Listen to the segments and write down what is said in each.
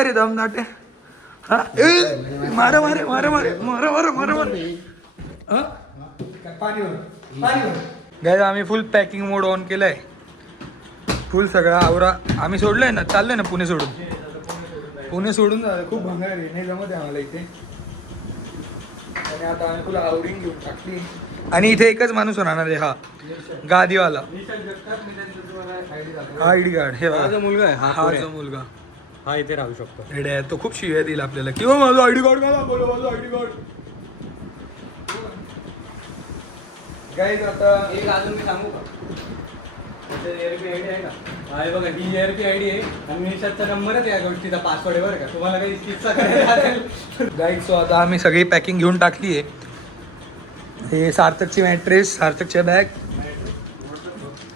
अरे दम नाटे हा मारा मारे मारा मारे मारा मारा मारा मारे गाइस आम्ही फुल पॅकिंग मोड ऑन केलाय. फुल सगळा आवरा आम्ही सोडलंय ना, चाललंय ना पुणे सोडून. पुणे सोडून झालं खूप भंगार आहे, नाही जमत आहे आम्हाला इथे. आणि आता आम्ही फुल आवरिंग घेऊन टाकली. आणि इथे एकच माणूस राहणार आहे, हा गादीवाला. हा आयडी कार्ड हे बघा, मुलगा आहे हा जो मुलगा हा इथे राहू शकतो. रेड्या तो खूप शिव्या देईल आपल्याला, किंवा माझं आयडी कार्ड घाला, बोला माझं आयडी कार्ड. गाईज आता एक अजून मी सांगू का, ARP आयडी आहे का? आहे बघा, ही ARP आयडी आहे आणि निशादचा नंबरच आहे या गोष्टीचा, पासवर्ड आहे बरं का. तुम्हाला काही किस्सा करायला असेल गाईज. सो आता आम्ही सगळी पॅकिंग घेऊन टाकली आहे. हे सार्थकची मॅट्रेस, सार्थकच्या बॅग,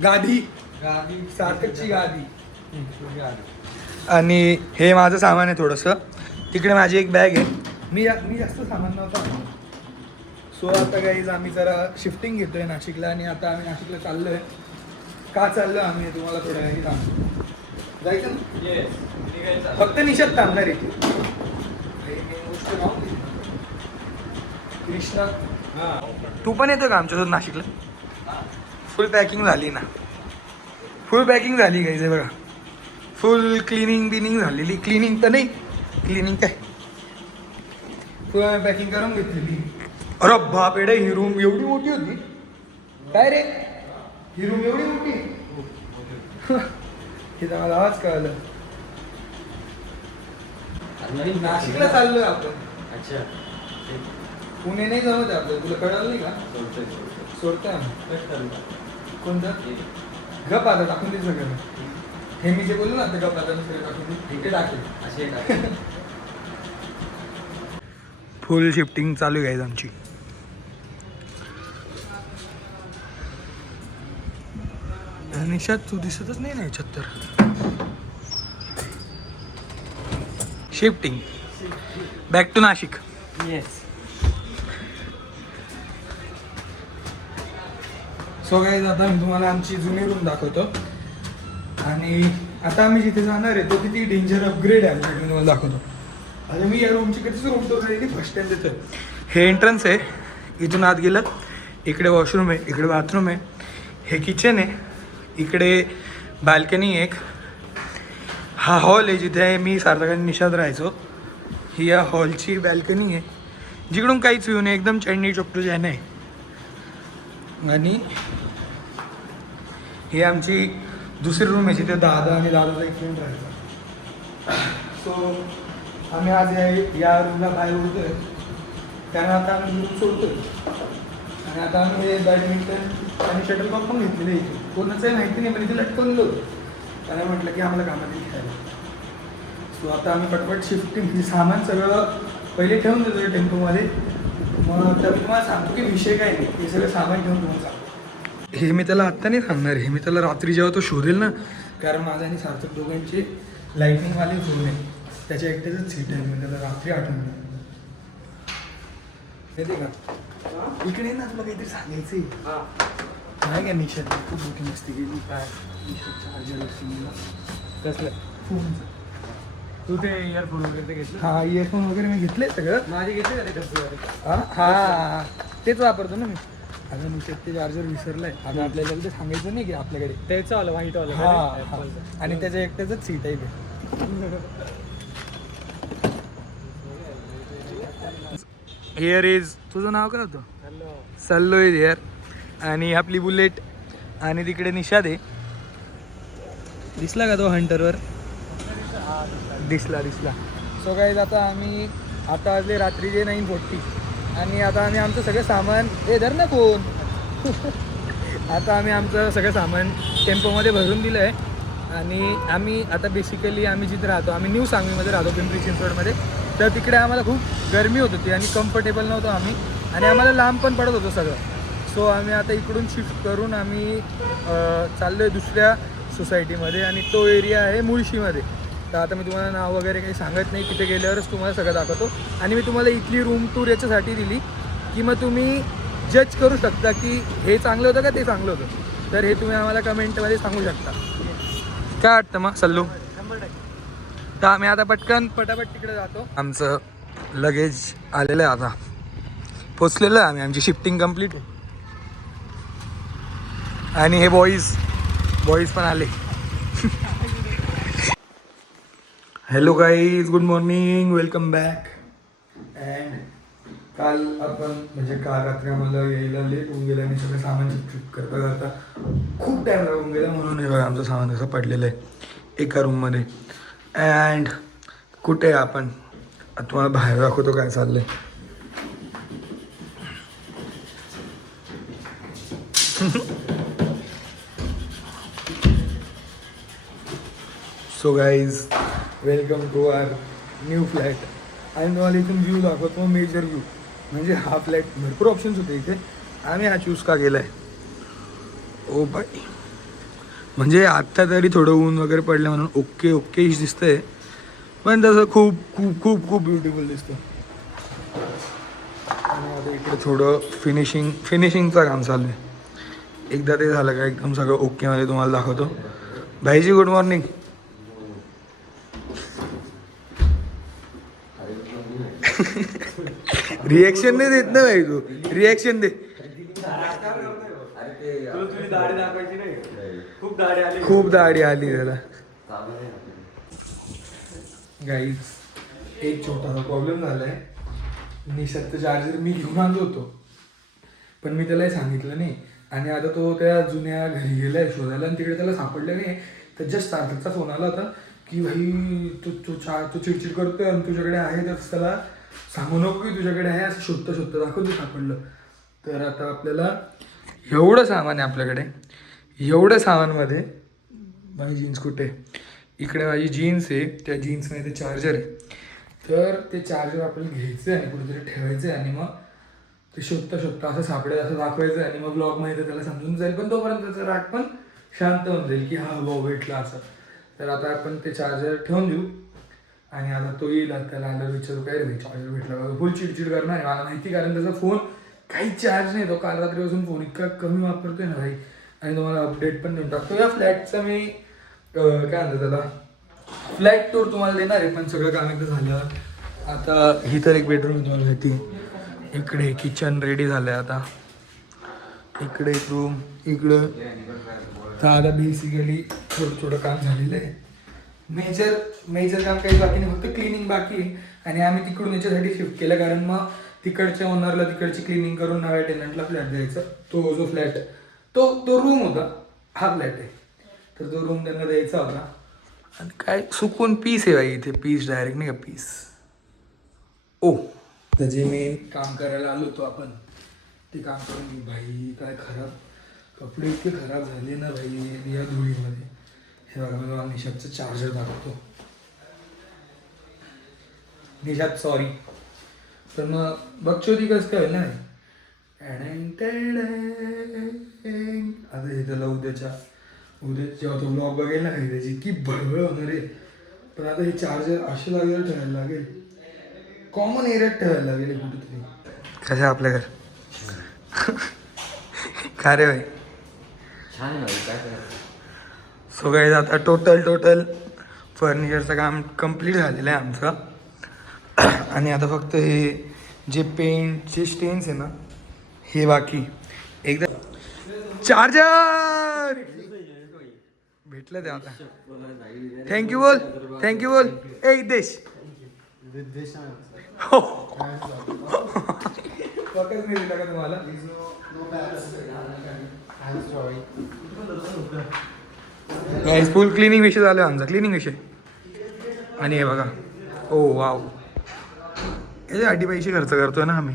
गादी सार्थकची गादी, आणि हे माझं सामान आहे थोडंसं. तिकडे माझी एक बॅग आहे. मी जास्त सामान नव्हतं. सो आता गाईज आम्ही जरा शिफ्टिंग घेतोय नाशिकला. आणि आता आम्ही नाशिकला चाललोय. का चाललो आम्ही तुम्हाला थोड्या वेळी सांगतो. जायचं ना, फक्त निशात थांबणार आहे. कृष्णा तू पण येतो का आमच्यासोबत नाशिकला? फुल पॅकिंग झाली ना, फुल पॅकिंग झाली गाईज. आहे बघा, फुल क्लिनिंग बिनिंग झालेली. क्लिनिंग तर नाही, क्लिनिंग काय फुल पॅकिंग करून घेतलेली. अरे बाप एडे, ही रूम एवढी मोठी होती काय रे? ही रूम एवढी मोठी हे तर मला आवाज कळलं. नाशिकला चाललोय आपण. अच्छा, पुणे नाही जमत आहे आपल्याला, तुला कळलं नाही का? सोडतोय कोणतं गप आता टाकून दे सगळं. हे मी जे बोललो ना ते गप आता सगळं टाकून दे, इथे टाकेल असे. फुल शिफ्टिंग चालू आहे आमची. निशात तू दिसतच नाही ना याच्यात तर. Shifting back to Nashik. Yes. So guys आता मी तुम्हाला आमची जुनी रूम दाखवतो. आणि आता आम्ही जिथे जाणार आहे तो किती डेंजर अपग्रेड आहे मी तुम्हाला दाखवतो. आता मी या रूमची कधीच रूम टूर केली, फर्स्ट टाइम देतोय. हे एंट्रन्स आहे, इथून आत गेलं इकडे वॉशरूम आहे, इकडे बाथरूम आहे, हे किचन आहे, इकडे बाल्कनी आहे एक. हा हॉल आहे जिथे मी सार्थकांनी निशाद राहायचो. ही या हॉलची बाल्कनी आहे, जिकडून काहीच व्ह्यू नाही, एकदम चेन्नई चौक टू चेन्नई. आणि ही आमची दुसरी रूम आहे जिथे दादा आणि दादाचा एक फ्रेंड राहायचा. सो आम्ही आज या रूमला बाहेर उडतोय, त्यांना आता आम्ही रूम सोडतोय. आणि आता आम्ही हे बॅडमिंटन आणि शटलकॉक पण घेतलेले इथे. कोणाचंही माहिती नाही, पण इथे लटकवलं होतं. त्यांना म्हटलं की आम्हाला कामात येईल खेळायला. सो आता आम्ही पटपट शिफ्टिंग सामान सगळं पहिले ठेवून देतो टेम्पोमध्ये. मग तर मी तुम्हाला सांगतो की विषय काय नाही, हे सगळं सामान घेऊन तुम्हाला सांगतो. हे मी त्याला आत्ता नाही सांगणार, हे मी त्याला रात्री जेव्हा तो शोधेल ना, कारण माझा आणि सार्थक दोघांचे लाईटिंगवाले झोन आहे, त्याच्या एकट्याच सीट आहे. मी त्याला रात्री आठवण येते का इकडे ना, तुला काहीतरी सांगायचं आहे. नाही का निशात खूप मोठी मस्ती केली. काय चार्जर कसलं फोनचं? तू ते इयरफोन वगैरे घेतलं? हा इयरफोन वगैरे मी घेतले सगळं. माझे घेतले का ते डब्बे? हा तेच वापरतो ना मी. आता निशात ते चार्जर विसरलंय. आता आपल्याला ते सांगायचं नाही की आपल्याकडे त्याचं आलं व्हाईट आलं. हा, आणि त्याच्या एकट्याच सीट आहे ते. हिअर इज, तुझं नाव काय होतं? सल्लो इज हिअर. आणि आपली बुलेट. आणि तिकडे निशाद आहे. दिसला का तो हंटरवर? दिसला. सो गाईज आता आम्ही आता वाजले रात्रीचे 9:40. आणि आता आम्ही आमचं सगळं सामान धर ना कोण आता आम्ही आमचं सगळं सामान टेम्पोमध्ये भरून दिलं आहे. आणि आम्ही आता बेसिकली आम्ही जिथे राहतो, आम्ही न्यू सांगलीमध्ये राहतो, पिंपरी चिंचवडमध्ये. तर तिकडे आम्हाला खूप गरमी होत होती आणि कम्फर्टेबल नव्हतो आम्ही, आणि आम्हाला लांब पण पडत होतं सगळं. सो आम्ही आता इकडून शिफ्ट करून आम्ही चाललो आहे दुसऱ्या सोसायटीमध्ये, आणि तो एरिया आहे मुळशीमध्ये. तर आता मी तुम्हाला नाव वगैरे काही सांगत नाही, तिथे गेल्यावरच तुम्हाला सगळं दाखवतो. आणि मी तुम्हाला इथली रूम टूर याच्यासाठी दिली की मग तुम्ही जज करू शकता की हे चांगलं होतं का ते चांगलं होतं. तर हे तुम्ही आम्हाला कमेंटमध्ये सांगू शकता. काय वाटतं मग सल्लू? तर आम्ही आता पटापट तिकडे जातो. आमचं लगेज आलेलं आहे, आता पोचलेलं आहे आम्ही, आमची शिफ्टिंग कम्प्लीट आहे. आणि हे बॉईज पण आले. Hello guys, good morning, welcome back. And काल रात्री आम्हाला यायला लेट होऊन गेलं आणि सगळं सामान शिफ्ट करता करता खूप टाईम लागून गेला. म्हणून हे बघा आमचं सामान कसं पडलेलं आहे एका रूममध्ये. अँड कुठे आहे आपण, तुम्हाला बाहेर दाखवतो काय चाललंय. So guys, welcome to our new flat. आणि तुम्हाला इथून व्ह्यू दाखवतो, मेजर व्ह्यू. म्हणजे हा फ्लॅट भरपूर ऑप्शन्स होते इथे, आम्ही हा चूज का केला आहे. ओ बाई, म्हणजे आत्ता तरी थोडं ऊन वगैरे पडलं म्हणून ओके दिसतंय, पण तसं खूप खूप खूप खूप ब्युटिफुल दिसतं. आणि आता इकडे थोडं फिनिशिंगचं काम चालू आहे. एकदा ते झालं का एकदम सगळं ओकेमध्ये तुम्हाला दाखवतो. भाईजी गुड मॉर्निंग. रिएक्शन नाही देत ना भाई, तू रिएक्शन दे. खूप दाढी आली त्याला. गाईज, एक छोटासा प्रॉब्लेम झालाय. निशाचं चार्जर मी घेऊन आलो होतो, पण मी त्याला सांगितलं नाही. आणि आता तो त्या जुन्या घरी गेलाय शोधायला आणि तिकडे त्याला सापडलं नाही. तर जस्ट सार्थकचा फोन आला होता की भाई तो चिडचिड करतोय आणि तुझ्याकडे आहे, तर त्याला सांगू नको की तुझ्याकडे आहे, असं शोधतं दाखवतो सापडलं. तर आता आपल्याला एवढं सामान आहे आपल्याकडे. एवढ्या सामानमध्ये माझी जीन्स कुठे, इकडे माझी जीन्स आहे, त्या जीन्समध्ये ते चार्जर आहे. तर ते चार्जर आपल्याला घ्यायचं आहे आणि कुठेतरी ठेवायचं आहे आणि मग ते शोधता असं सापडेल असं दाखवायचं आणि मग ब्लॉगमध्ये त्याला समजून जाईल. पण तोपर्यंत त्याचा राग पण शांत होऊन जाईल की हा भाऊ भेटला असं. तर आता आपण ते चार्जर ठेवून देऊ आणि आता तो येईल. त्याला आल्यावर विचारू काय रे चार्जर भेटला का, फुल चिडचिड करणार आहे मला माहिती, कारण त्याचा फोन काही चार्ज नाही. तो काल रात्रीपासून फोन इतका कमी वापरतोय ना भाई. आणि तुम्हाला अपडेट पण देऊन टाकतो. या फ्लॅटचा मी काय म्हणतो त्याला, फ्लॅट टूर तुम्हाला देणार आहे, पण सगळं काम एकदा झाल्यावर. आता ही तर एक बेडरूम तुम्हाला माहिती. इकडे किचन रेडी झालं आहे आता, इकडे एक रूम, इकडं. तर आता बेसिकली थोडं काम झालेलं आहे. मेजर काम काही बाकी नाही, फक्त क्लिनिंग बाकी आहे. आणि आम्ही तिकडून याच्यासाठी शिफ्ट केलं, कारण मग तिकडच्या ओनरला तिकडची क्लिनिंग करून नव्या टेनंटला फ्लॅट द्यायचा. तो जो फ्लॅट तो रूम होता, हा फ्लॅट आहे, तर तो रूम त्यांना द्यायचा होता. आणि काय सुकून पीस आहे बाई इथे, पीस डायरेक्ट नाही का पीस. ओ, तर जे मेन काम करायला आलो होतो आपण ते काम करून घेऊ. भाई काय खराब कपडे, इतके खराब झाले ना भाई या धुळीमध्ये. हे बघा, मी तुम्हाला निशादचं चार्जर दाखवतो. निशाद सॉरी, तर मग बघतो ती कसं काय होईल ना. आता हे त्याला उद्या जेव्हा तो ब्लॉग बघेल ना काही त्याची की भळभळ होणार आहे. पण आता हे चार्जर अशा जागेवर ठेवायला लागेल, कॉमन एरियात ठेवायला लागेल कुठेतरी. कसं आपल्या घर काय रे भाई, छान आहे काय करायचं. सो गाईज, आता टोटल फर्निचरचं काम कम्प्लीट झालेलं आहे आमचं. आणि आता फक्त हे जे पेंटचे स्टेन्स आहे ना हे बाकी. एकदा चार्जर भेटलं ते आता. थँक्यू बोल ए देश हो. पकच नाही दिला का तुम्हाला. फुल क्लिनिंग विषय झाला आमचा, क्लिनिंग विषय. आणि हे बघा, ओ वाव, याच्यासाठी पैसे खर्च करतोय ना आम्ही.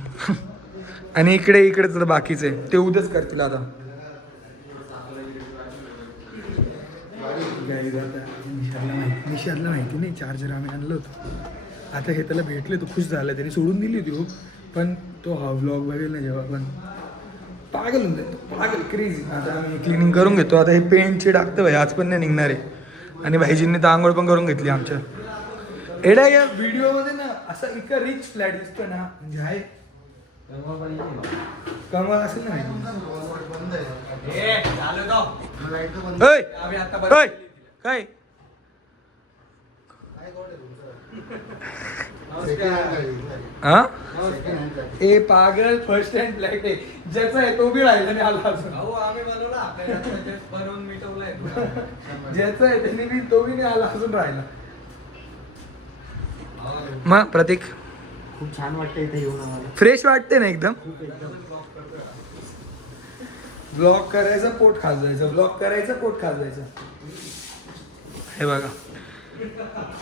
आणि इकडे तर बाकीचे ते उद्याच करतील आता. निशादला माहिती नाही चार्जर आम्ही आणलं होतं. आता हे त्याला भेटले, तो खुश झाला, त्याने सोडून दिली होती हो. पण तो हा व्लॉग बघेल ना जेव्हा, पण पागल होऊन जाईल, पागल क्रेझी. आता आम्ही क्लिनिंग करून घेतो. आता हे पेंटचे टाकतं भाई, आज पण नाही निघणार आहे. आणि भाईजींनी तर आंघोळ पण करून घेतली आमच्या. एडा या व्हिडिओमध्ये ना असा इतका रिच फ्लॅट दिसतो ना, म्हणजे आहे कमाल असेल ना काय. हा ए पागल फर्स्ट हँड फ्लॅट आहे ज्याचा आहे तो बी राहिला नाही आला अजून अहो आम्ही बनवला आपल्या बनवून मिटवलाय तुला. ज्याचा आहे त्याने बी तो बी नाही आला अजून राहिला. मग प्रतीक खूप छान वाटतं इथे येऊन आम्हाला. फ्रेश वाटते ना एकदम. खूप एकदम. ब्लॉक करायचं पोट खाजवायचं ब्लॉक करायचं पोट खाजवायचं. हे बघा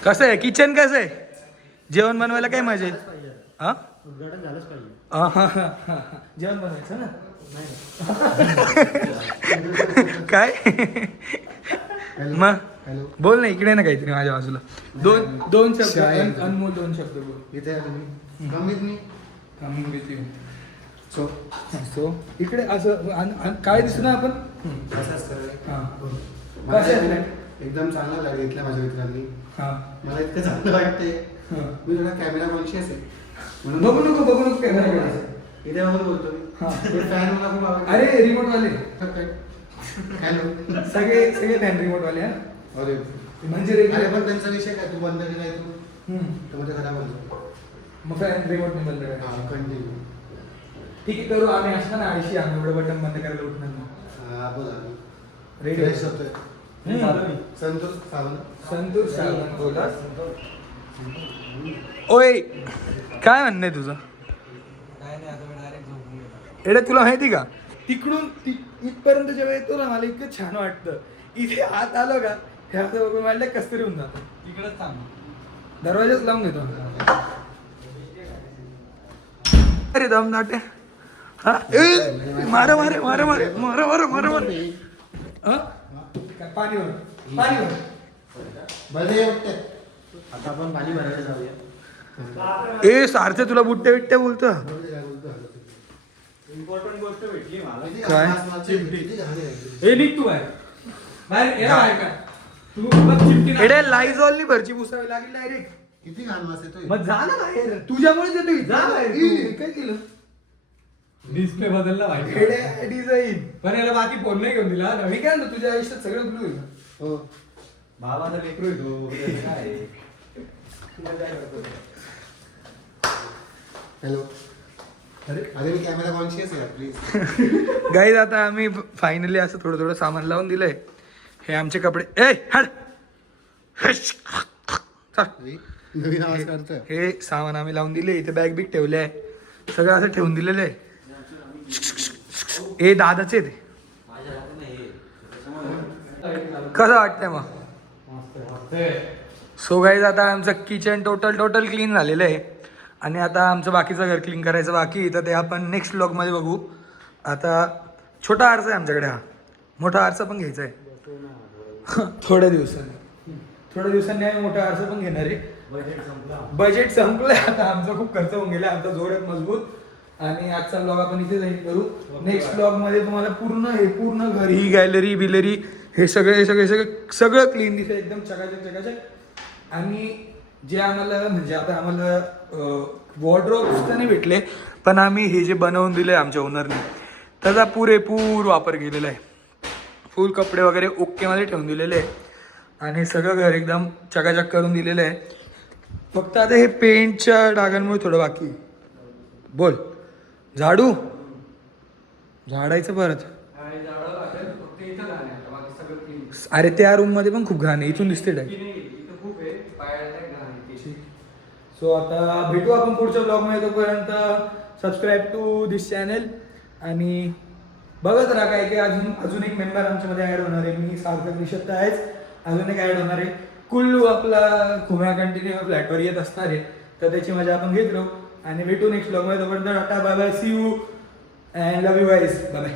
कसं आहे किचन कसं आहे जेवण बनवायला काय मजा आहे हा उद्घाटन झालंच पाहिजे. जेवण बनवायचं ना नाही. काय मग हॅलो. बोल ना इकडे ना काहीतरी माझ्या बाजूला दोन शब्द शाळेत. अनमोल 2 शब्द बोल. इथे कमीत मी Coming with you. सो इकडे असं काय दिसू ना आपण हा. मला कसं आहे एकदम चांगलं लागलं इथल्या माझ्या मित्रांनी. हा मला इतकं चांगलं वाटतंय. हा. मी थोडा कॅमेरा कॉन्शियस आहे म्हणून बघू नको कॅमेरा इथे बघून बोलतो मी. हा. फॅन मला खूप आवडतो. अरे रिमोट वाले हॅलो. सगळे फॅन रिमोट वाले हा अरे म्हणजे अरे रेग्युलर पण त्यांचा विषय काय तू बंद केलाय तू तर मग ते खराब होतो. मग फॅन रिमोट नाही बंद करायचं. हा कंटिन्यू. ठीक आहे करू आम्ही असं ना 80 आम्ही एवढं बटन बंद करायला उठणार नाही. बोला रेडी फ्रेश होतोय. संतोष सावंत. संतोष सावंत बोला. ओय काय म्हणणं आहे तुझं काय नाही आता मी डायरेक्ट झोपून गेलो. एवढं तुला माहिती का तिकडून इथपर्यंत जेव्हा येतो ना मला इतकं छान वाटतं. इथे हात आलो का ह्या बघून मला कस तरी होऊन जातं. तिकडच थांब. दरवाजाच लावून घेतो. अरे दम दाटे हा ए मारा मारे मारा मारे मारा मारा मारा मारे हा काय पाणी भर बरे वाटते. आता आपण पाणी भरायला जाऊया. ए सारखे तुला बुट्टे बिट्टे बोलतो. इम्पॉर्टंट गोष्ट भेटली मला. काय? हे निघ तू बाहेर ये ना बाहेर का तू बघ चिमटी ना. एडे लाईजॉलनी भरची पुसावी लागली डायरेक्ट. किती घाण वास येतोय. मग जा ना बाहेर तुझ्यामुळेच येतोय जा बाहेर तू. ए, काय केलं डिस्प्ले बदलला माहिती एडे डिझाईन पण याला बाकी फोन नाही घेऊन दिला मी काय म्हणतो तुझ्या आयुष्यात सगळं ब्लू आहे. हो. भावाचा लेकरू आहे तो. काय हॅलो. अरे अरे मी कॅमेरा कॉन्शियस आहे प्लीज. गाईज आता आम्ही फायनली असं थोडं थोडं सामान लावून दिलंय. हे आमचे कपडे ए हड चल. नवीन आवाज करतोय. हे सामान आम्ही लावून दिले इथे बॅग बिग ठेवले आहे सगळं असं ठेवून दिलेलं आहे. हे दादाचे ते कसं वाटतंय मग. सो गाईज आता आमचं किचन टोटल क्लीन झालेलं आहे आणि आता आमचं बाकीचं घर क्लीन करायचं बाकी तर ते आपण नेक्स्ट व्लॉगमध्ये बघू. आता छोटा आरसा आहे आमच्याकडे हा मोठा आरसा पण घ्यायचा आहे थोड्या दिवसांनी आम्ही मोठा आरसा पण घेणार आहे. बजेट संपलंय आता आमचा खूप खर्च होऊन गेला आमचा जोर आहे मजबूत. आणि आजचा ब्लॉग आपण इथे जाईल करू. नेक्स्ट ब्लॉग मध्ये तुम्हाला पूर्ण घर ही गॅलरी बिलरी हे सगळं क्लीन दिसेल एकदम चकाचक. आणि जे आम्हाला म्हणजे आता आम्हाला वॉर्डरोब्स तर नाही भेटले पण आम्ही हे जे बनवून दिले आमच्या ओनरने त्याचा पुरेपूर वापर केलेला आहे. फुल कपडे वगैरे ओकेमध्ये ठेवून दिलेले आहे आणि सगळं घर एकदम चकाचक करून दिलेलं आहे. फक्त आता हे पेंटच्या डागांमुळे थोडं बाकी. बोल झाडू झाडायचं परत. फक्त इथं घाण आहे आता, बाकी सगळं clean. अरे त्या रूम मध्ये पण खूप घाण आहे इथून दिसते डाग. की नाही, इथं खूप आहे पायाला घाण आहे ती. सो आता भेटू आपण पुढच्या ब्लॉगमध्ये. तोपर्यंत सबस्क्राईब टू दिस चॅनल आणि बघत राहा काय की अजून एक मेंबर आमच्यामध्ये ॲड होणार आहे. मी सार्थक निषद आहेच अजून एक ॲड होणार आहे. कुल्लू आपला खुम्या कंटिन्यू फ्लॅटवर येत असणार आहे तर त्याची मजा आपण घेत राहू आणि भेटू नेक्स्ट ब्लॉगमध्ये. तोपर्यंत tata bye bye see you and love you guys bye bye.